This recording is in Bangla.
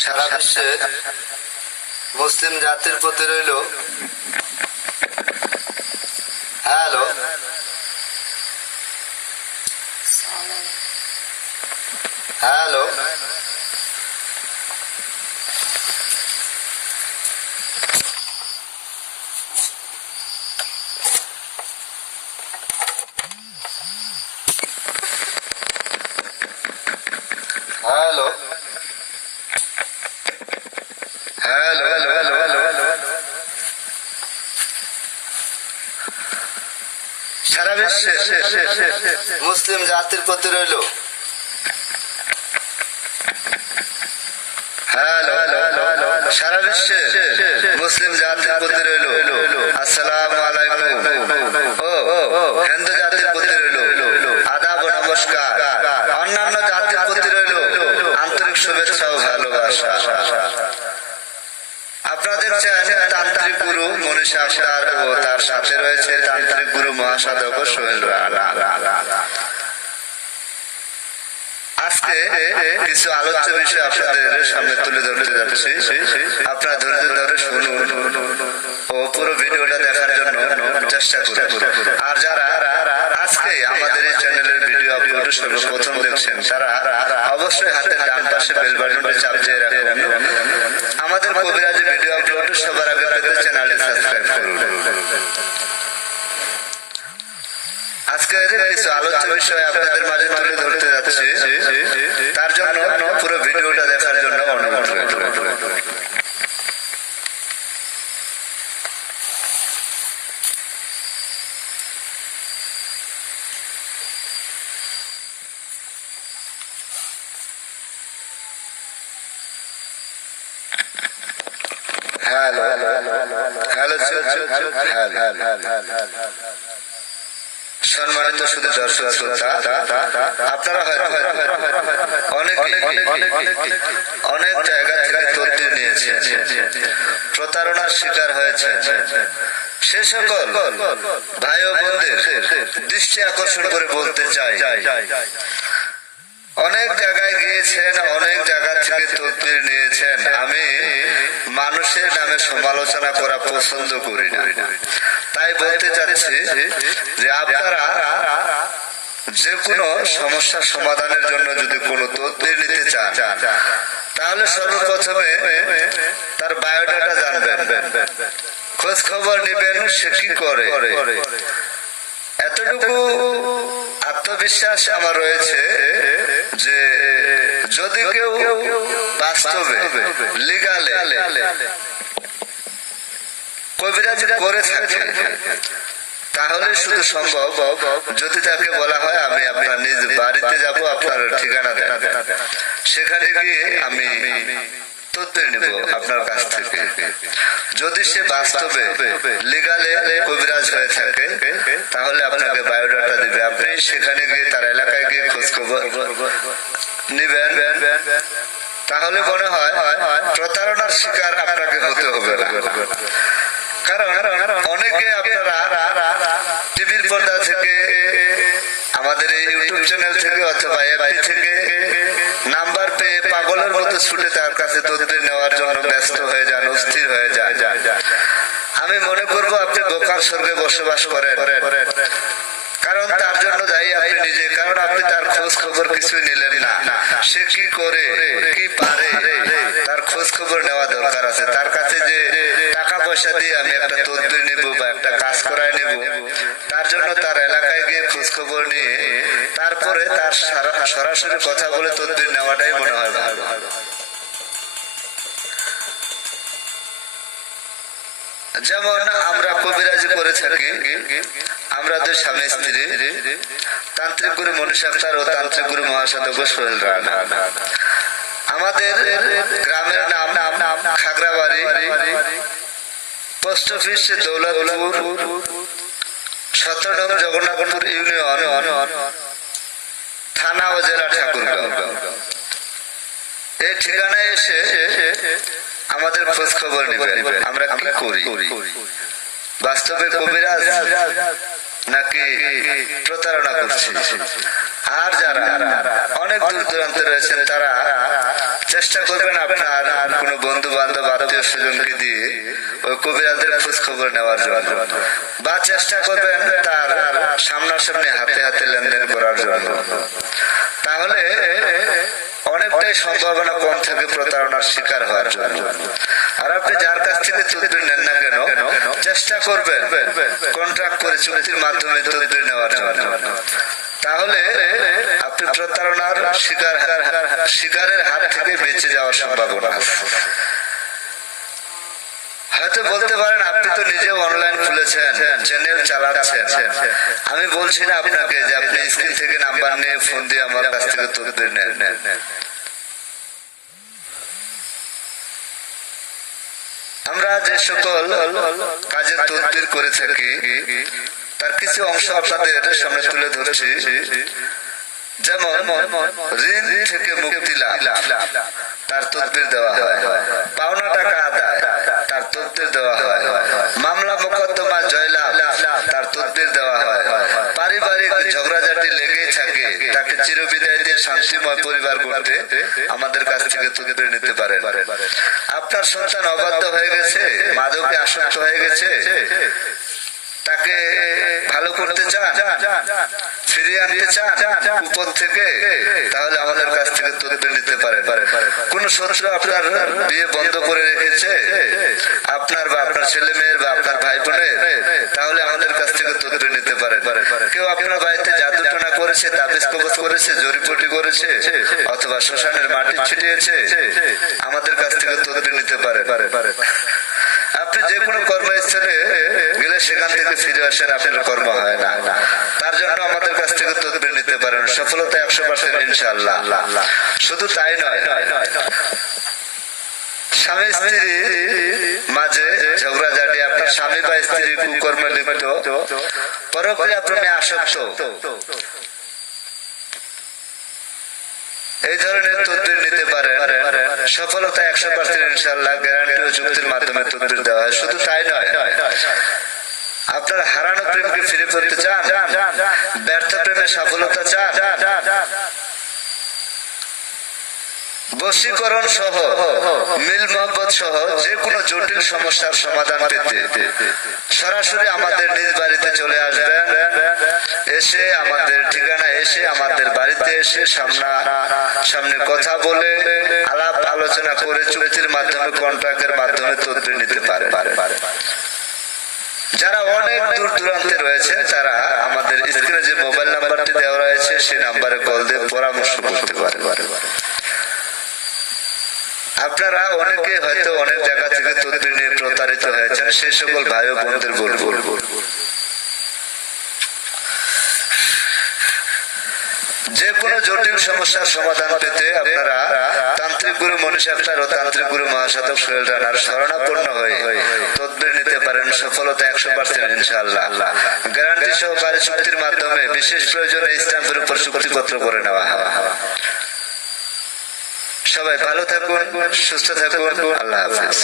সারা বিশ্বে মুসলিম জাতির প্রতি রইল hello hello hello hello hello hello সারা বিশ্বে মুসলিম জাতির প্রতি রইল হ্যালো সারা বিশ্বে মুসলিম জাতির প্রতি রইল আসসালামু আলাইকুম। ও হিন্দু জাতির প্রতি রইল আদাব ও নমস্কার। অন্যান্য জাতির প্রতি রইল আন্তরিক শুভেচ্ছা ও ভালোবাসা। আপনারা দেখছেন তান্ত্রিক গুরু মনীষা আখতার ও তার সাথে রয়েছে তান্ত্রিক গুরু মহাসাধক সোহেল রানা। আজকে কিছু আলোচ্য বিষয় আপনাদের সামনে তুলে ধরতে যাচ্ছি, আপনারা ধৈর্য ধরে শুনুন ও পুরো ভিডিওটা দেখার জন্য চেষ্টা করুন। আর যারা আজকে আমাদের এই চ্যানেলের ভিডিও আপলোড সর্বপ্রথম দেখছেন তারা অবশ্যই হাতের ডান পাশে বেল বাটনটি চাপ দিয়ে রাখুন। আমাদের কবিরাজি ভিডিও আপলোড সবার আগে পেতে চ্যানেলটি সাবস্ক্রাইব করুন। আজকে কিছু আলোচ্য বিষয় আপনাদের মাঝে তুলে ধরতে যাচ্ছি, তার জন্য পুরো ভিডিওটা দেখার জন্য অনুরোধ রইল। হ্যালো হ্যালো সম্মানিত শুধু দর্শক শ্রোতা, আপনারা হয়তো অনেক জায়গা থেকে তথ্য নিয়েছেন, প্রতারণার শিকার হয়েছে। সে সকল ভাই ও বোনদের দৃষ্টি আকর্ষণ করে বলতে চাই, অনেক জায়গায় গিয়েছেন, অনেক জায়গা থেকে তথ্য নিয়েছেন। আমি মানুষের নামে সমালোচনা করা পছন্দ করি না, তাই বলতে চাচ্ছি যে আপনারা যে কোনো সমস্যার সমাধানের জন্য যদি কোনো তথ্য নিতে চান তাহলে সর্বপ্রথমে তার বায়োডাটা জানবেন, খোঁজ খবর নিবেন সে কি করে। এতটুকু আত্মবিশ্বাস আমার রয়েছে যে যদি কেউ বাস্তবে লিগালে কবিরাজি করে থাকে তাহলে শুধু সম্ভব যদি তাকে বলা হয় আমি আপনার নিজ বাড়িতে যাব, আপনার ঠিকানা দেন, সেখানে গিয়ে আমি তথ্য নেব আপনার কাছ থেকে। যদি সে বাস্তবে লিগালে কবিরাজ হয়ে থাকে তাহলে আপনাকে বায়োডাটা দিবে, আপনি সেখানে গিয়ে তার এলাকায় গিয়ে খোঁজ খবর নিবেন। তাহলে মনে হয় প্রতারণার শিকার আপনাকে হতে হবে না। কারণ অনেকে আপনারা টিভির পর্দা থেকে, আমাদের এই ইউটিউব চ্যানেল থেকে অথবা এফবি থেকে নাম্বার পেয়ে পাগলের মতো ছুটে তার কাছে তথ্য নেওয়ার জন্য ব্যস্ত হয়ে যান, অস্থির হয়ে যান। আমি মনে করবো আপনি বোকার স্বর্গে বসবাস করেন, কারণ তার জন্য দায়ী আপনি নিজে। কারণ আপনি তার খোঁজ খবর কিছুই নিলেন না, সে কি করে কি পারে তার খোঁজ খবর নেওয়া দরকার আছে। তার কাছে যে টাকা পয়সা দিয়ে আমি একটা তথ্য নেব বা একটা কাজ করায় নেব, তার জন্য তার এলাকায় গিয়ে খোঁজ খবর নিয়ে তারপরে তার সরাসরি কথা বলে তথ্য নেওয়াটাই মনে হয় ভালো। যেমন আমরা কবিরাজি করে থাকি, আমরা দুই স্বামী স্ত্রী, তান্ত্রিক গুরু মনীষা আখতার ও তান্ত্রিক গুরু মহাসাধক সোহেল রানা। আমাদের গ্রামের নাম খাগড়াবাড়ি, পোস্ট অফিস দৌলতপুর, 17 নং জগন্নাথপুর ইউনিয়ন, থানা ও জেলা ঠাকুরগাঁও। এই ঠিকানায় এসে আমাদের খোঁজ খবর নেবেন আমরা কি করি। বাস্তবে কবিরাজ নাকি প্রতারণা করছি। আর যারা অনেক দূর দূরান্তে রয়েছেন তারা চেষ্টা করবেন আপনার কোনো বন্ধু বান্ধব আত্মীয় স্বজনকে দিয়ে ওই কবিরাজের খোঁজ খবর নেওয়ার জন্য, বা চেষ্টা করবেন তার সামনাসামনি হাতে হাতে লেনদেন করার জন্য। তাহলে অনেকটাই সম্ভাবনা কম থাকে প্রতারণার শিকার হওয়ার জন্য। আর আপনি যার কাছ থেকে তদবির নেন না কেন, চেষ্টা করবেন কন্ট্রাক্ট করে চুক্তির মাধ্যমে তদবির নেওয়ার জন্য। তাহলে আপনি প্রতারণার শিকারের হাত থেকে বেঁচে যাওয়ার সম্ভাবনা আছে। হয়তো বলতে পারেন আপনি তো নিজেও অনলাইন খুলেছেন, চ্যানেল চালাচ্ছেন, আমি বলছি না আপনাকে যে আপনি স্ক্রিন থেকে নাম্বার নিয়ে ফোন দিয়ে আমার কাছ থেকে তদবির নেন। আমরা যে সকল কাজের তদবির করে থাকি তার কিছু অংশ আপনাদের সামনে তুলে ধরছি। যেমন ঋণ থেকে মুক্তি লাভ, তার তদবির দেওয়া হয়। পাওনা টাকা আদায়, তার তদবির দেওয়া হয়। মামলা মোকদ্দমা জয়লাভ, তার তদবির দেওয়া হয়। পারিবারিক ঝগড়াঝাটি লেগেই থাকে, তাকে চিরবিদায় দিয়ে শান্তিময় পরিবার করতে আমাদের কাছ থেকে তদবির নিতে পারেন। আপনার সন্তান অবাধ্য হয়ে গেছে, মাদকে আসক্ত হয়ে গেছে, তাকে ভালো করতে চান, ফিরিয়ে আনতে চান উপর থেকে, তাহলে আমাদের কাছ থেকে তদবির নিতে পারেন। কোন শত্রু আপনার বিয়ে বন্ধ করে রেখেছে, আপনার বা আপনার ছেলে মেয়ের বা আপনার ভাই বোনের, তাহলে আমাদের কাছ থেকে তদবির নিতে পারেন। কেউ আপনার বাড়িতে জাদু টোনা করেছে, তাবিজ কবজ করেছে, জড়িপটি করেছে, অথবা শ্মশানের মাটি ছিটিয়েছে, আমাদের কাছ থেকে তদবির নিতে পারেন। আপনি যে কোনো কর্মস্থলে গেলে সেখান থেকে ফিরে আসেন, আপনার কর্ম হয় না, তার জন্য আমাদের কাছ থেকে তদবির নিতে পারেন। সফলতা 100% ইনশাআল্লাহ। শুধু তাই নয়, স্বামী স্ত্রী মাঝে ঝগড়াঝাটি, আপনার স্বামী বা স্ত্রী কুকর্মে লিপ্ত, পরক্রিয়া প্রেমে আসক্ত, এই ধরনের তদবির নিতে পারেন। সফলতা 100% ইনশাআল্লাহ, গ্যারান্টি ও যুক্তির মাধ্যমে তদবির দেওয়া হয়। শুধু তাই নয়, আপনার হারানো প্রেমকে ফিরে পেতে চান, ব্যর্থ প্রেমে সফলতা চান, বশীকরণ সহ মিল মহব্বত সহ যে কোনো জটিল সমস্যার সমাধান পেতে সরাসরি আমাদের নিজ বাড়িতে চলে আসবেন। এসে আমাদের ঠিকানা এসে আমাদের বাড়িতে এসে সামনে কথা বলে আলাপ আলোচনা করে চুক্তির মাধ্যমে কন্ট্রাক্টের মাধ্যমে তদবির নিতে পারে। যারা অনেক দূর দূরান্তে রয়েছে তারা আমাদের স্ক্রিনে যে মোবাইল নাম্বারটি দেওয়া রয়েছে সেই নাম্বারে কল দিয়ে পরামর্শ করতে পারে। আপনারা অনেকে হয়তো অনেক জায়গা থেকে তদবির নিয়ে প্রতারিত হয়েছেন, সেই সকল ভাই ও বোনদের বলবো, যে কোনো জটিল সমস্যার সমাধান পেতে আপনারা তান্ত্রিক গুরু মনীষ আখতার ও তান্ত্রিক গুরু মহাসাধক সোহেল রানার শরণাপন্ন হয়ে তদবির নিতে পারেন। সফলতা 100% ইনশাআল্লাহ, গ্যারান্টি সহকারে চুক্তির মাধ্যমে বিশেষ প্রয়োজনে স্ট্যাম্পের উপর চুক্তিপত্র করে নেওয়া হয়। সবাই ভালো থাকুন, সুস্থ থাকুন, আল্লাহ হাফেজ।